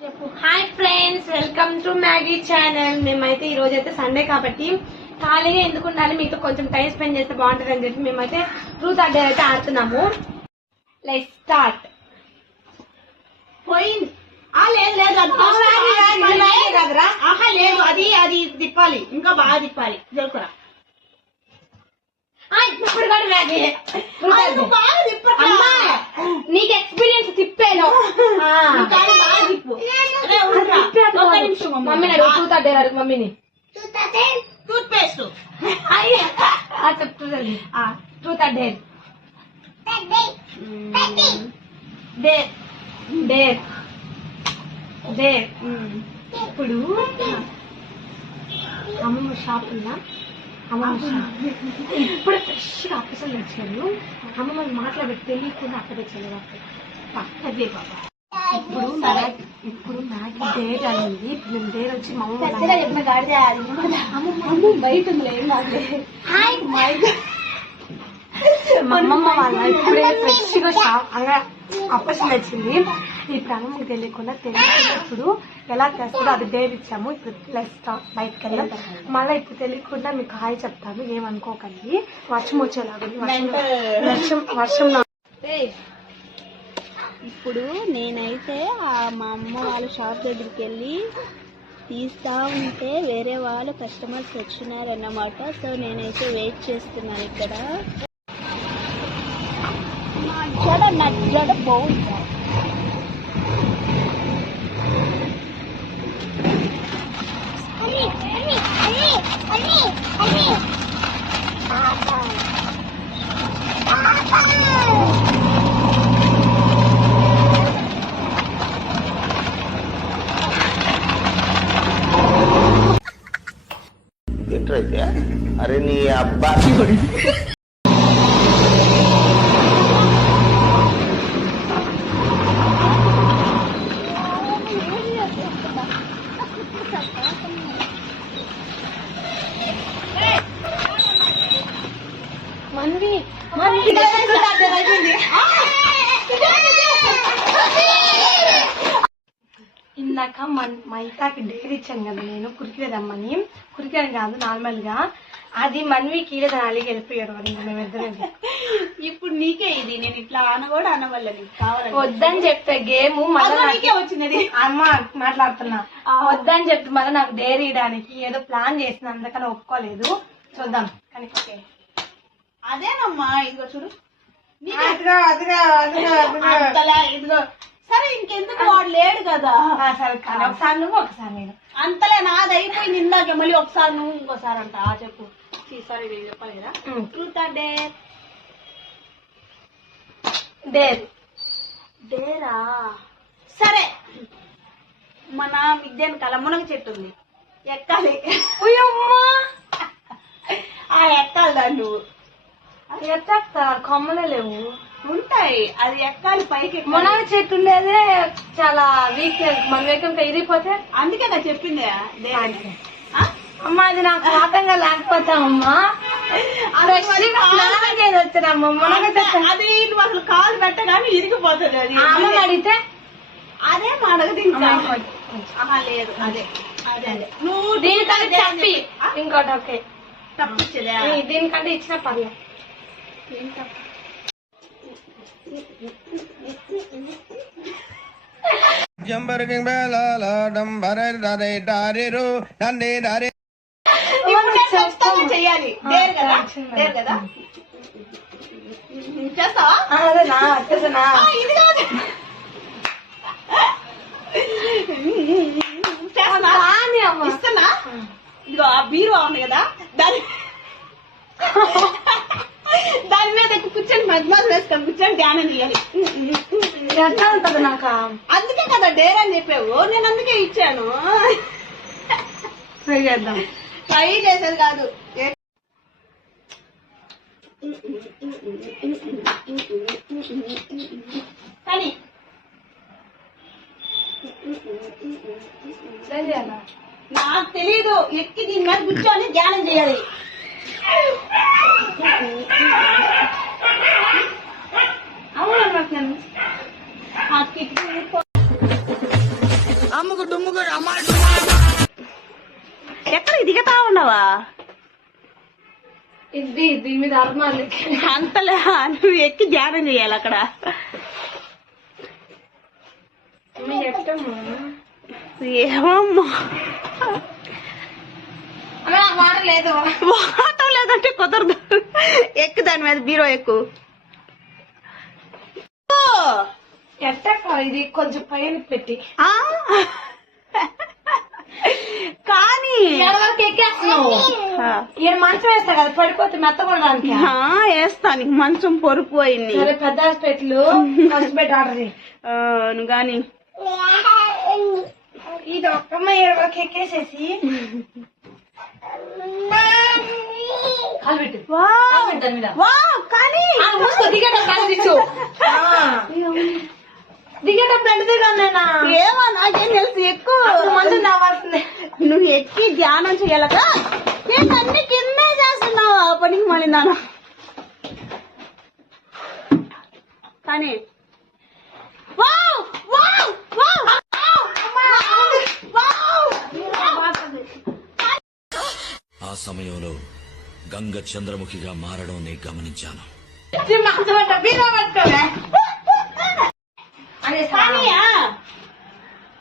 Hi friends, welcome to Maggi channel. మేమైతే ఈ రోజు అయితే సండే కాబట్టి ఖాళీగా ఎందుకు ఉండాలి, మీతో కొంచెం టైం స్పెండ్ చేస్తే బాగుంటుంది అని చెప్పి మేమైతే ట్రూత్ ఆర్ డేర్ అయితే ఆడుతున్నాము. Let's start. పోయింది. లేదు లేదు, అది అది తిప్పాలి, ఇంకా బాగా తిప్పాలి. జరుపురా ఇప్పుడు కూడా మ్యాగీ బాగా తిప్పమ్మా, నీకు ఎక్స్పీరియన్స్ తిప్పాను. బాగా తిప్పు. మమ్మీని అడుగు, ట్రూత్ ఆర్ డేర్ అడుగు మమ్మీని. టూత్ పేస్ట్ చెప్తుంది. Truth or dare. Dare dare dare. ఇప్పుడు అమ్మమ్మ షాప్ ఉందా? అమ్మమ్మ షాప్ ఇప్పుడు ఫ్రెష్గా అప్పసలు తెచ్చాను. అమ్మమ్మని మాట్లాడి తెలియకుండా అక్క తెచ్చాను. అదే బాబా. ఇప్పుడు మ్యాగీ డేట్ అయింది. ఇప్పుడు మేము డేట్ వచ్చి మా అమ్మమ్మ బయట అమ్మమ్మ వాళ్ళ ఇప్పుడే ఫ్రెష్గా షాప్ అలా అప్పసం వచ్చింది. ఇప్పుడు అమ్మమ్మకి తెలియకుండా ఇప్పుడు ఎలా చేస్తారో అది డేట్ ఇచ్చాము. ఇప్పుడు ప్లస్ బయటకు వెళ్ళాం. మళ్ళీ ఇప్పుడు తెలియకుండా మీకు హాయ్ చెప్తాను, ఏమనుకోకండి. వర్షం వచ్చేలాగా వర్షం. ఇప్పుడు నేనైతే మా అమ్మ వాళ్ళ షాప్ దగ్గరికి వెళ్ళి తీస్తా ఉంటే వేరే వాళ్ళు కస్టమర్స్ వచ్చినారన్నమాట. సో నేనైతే వెయిట్ చేస్తున్నాను ఇక్కడ. నా జడ బాగుంది. అరే నీ అబ్బా. ఇందాక మైతాకి డేర్ ఇచ్చాను కదా నేను, కురికిలేదమ్మని. కురికాను కాదు, నార్మల్ గా. అది మన్వికి ఇలేదని అలిగి వెళ్ళిపోయారు మేమిద్దరం. ఇప్పుడు నీకే ఇది. నేను ఇట్లా కూడా అనవల్ల నీకు కావాలి. వద్దని చెప్తే గేమ్ మళ్ళీ వచ్చినది. అమ్మ మాట్లాడుతున్నా. వద్దని చెప్పి మళ్ళీ నాకు డేర్ ఇయడానికి ఏదో ప్లాన్ చేసిన, అందుకని ఒప్పుకోలేదు. చూద్దాం కానీ. అదేనమ్మా, ఇదిగో చూడు. ఇదిగో సరే, ఇంకెందుకు వాడు లేడు కదా. సరే కానీ ఒకసారి నువ్వు ఒకసారి నేను. అంతలే, నాది అయిపోయింది ఇందాక. మళ్ళీ ఒకసారి నువ్వు ఇంకోసారి అంట. చెప్పు. సరే చెప్పాలి కదా. Truth or dare? డేర్. డేరా? సరే, మన మిద్దెన్ కల మునగ చెట్టు ఉంది, ఎక్కాలి. ఎక్కాలి దాన్ని నువ్వు. ఎత్తా కొమ్మలే లేవు. ఉంటాయి, అది ఎక్కాలి పైకి. మునగ చెట్టు ఉండేదే చాలా వీక్నెస్. మన వేగంగా ఇరిగిపోతే అందుకే నాకు చెప్పింది అమ్మా. అది నాకు పాతంగా లేకపోతామమ్మా. వచ్చినమ్మా మునగ చెట్టు. అది నువ్వు అసలు కాలు పెట్టగానే ఇరిగిపోతుంది. అది అమ్మ అడిగితే అదే మనకు తింటా. లేదు, అదే అదే అదే. నువ్వు దీనికంటే చెప్పి ఇంకోటి. ఓకే, తప్పించదా? దీనికంటే ఇచ్చిన పర్లేదు. చెయ్యాలి. డేర్ కదా, డేర్ కదా. చేస్తావా? ఇది కాదు. ఇస్తున్నా. ఇదిగో ఆ బీరువా ఉంది కదా, దాని మీద కూర్చొని మధ్యలో వేసుకొని కూర్చొని ధ్యానం చేయాలి. ఎట్లా ఉంటది నాకు? అందుకే కదా డేర్ అని చెప్పావు. నేను అందుకే ఇచ్చాను. ట్రై చేద్దాం. ట్రై చేసేది కాదు. కానీ నాకు తెలీదు. ఎక్కి దీని మీద కూర్చొని ధ్యానం చేయాలి. అవును, ఎక్కడ దిగతా ఉన్నావా? ఇది దీని మీద అర్మాలి అంతలే నువ్వు ఎక్కి ధ్యానం చేయాలి అక్కడ. ఏమమ్మా వాటర్ లేదు, వాటం లేదంటే కుదరదు. ఎక్కు దాని మీద బీరో ఎక్కు. ఎట్టా ఇది కొంచెం పైన పెట్టి ఆ? కానీ వరకు ఎక్కేస్తున్నావు. ఈయన మంచం వేస్తా కదా, పడిపోతే మెత్తకొనడానికి. వేస్తా నీకు మంచం పొరుపు అయింది. సరే పెద్ద హాస్పిటల్ ఫస్ట్ బెడ్ ఆర్డర్ చేయి. నువ్వు గాని ఇది ఒక్కమ్మ 7 వరకు ఎక్కేసేసి కాలు పెట్టు. కానీ దిగేటప్పుడు ఎంత దిగానైనా ఏమో నాకేం తెలుసు. ఎక్కువ మంది రావాల్సిందే. నువ్వు ఎక్కి ధ్యానం చేయాలగా. నేను అన్ని కిందే చేస్తున్నావు ఆ పనికి మళ్ళీ నాన్న. కానీ ఆ సమయంలో గంగ చంద్రముఖిగా మారడం నేను గమనించాను.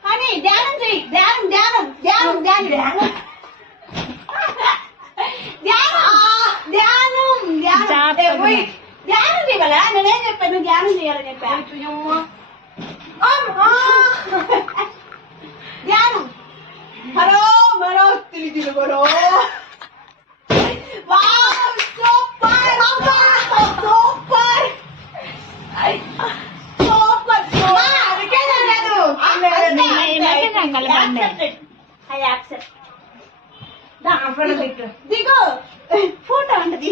కానీ ధ్యానం చెయ్యి. ధ్యానం ధ్యానం ధ్యానం ధ్యానం ధ్యానం ధ్యానం ధ్యానం చేయాలా? నేనేం చెప్పాను? నువ్వు ధ్యానం చేయాలని చెప్పా. ధ్యానం మరో మరో తిరిగి మరో. సూపర్ సూపర్ దిగు. ఫోటో ఉంటది.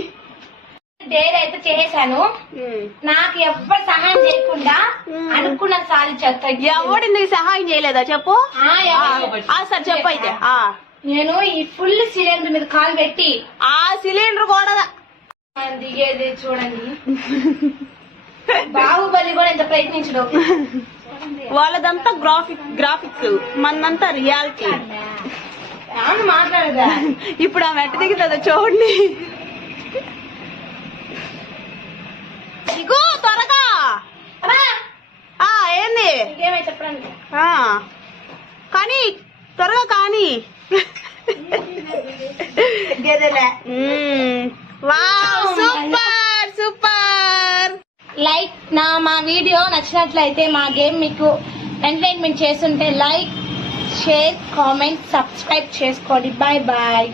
డైరీ అయితే చేశాను. నాకు ఎవ్వరు సహాయం చేయకుండా అనుకున్న సాధించేస్తా. ఎవడు నీకు సహాయం చేయలేదా చెప్పు? సరే చెప్పు అయితే. నేను ఈ ఫుల్ సిలిండర్ మీద కాలు పెట్టి ఆ సిలిండర్ కూడా దిగేది చూడండి. బాహుబలి కూడా ఎంత ప్రయత్నించడం. వాళ్ళదంతా గ్రాఫిక్స్ మనదంతా రియాలిటీ. మాట్లాడదా ఇప్పుడు ఆమె ఎట్ట దిగుతుందో చూడండి. ఇగో త్వరగా. ఏంది ఇంకేమై చెప్పడానికి? కానీ త్వరగా కానీ. Super super. లైక్ మా వీడియో నచ్చినట్లయితే, మా గేమ్ మీకు ఎంటర్టైన్మెంట్ చేస్తుంటే లైక్, షేర్, కామెంట్, సబ్స్క్రైబ్ చేసుకోండి. Bye bye.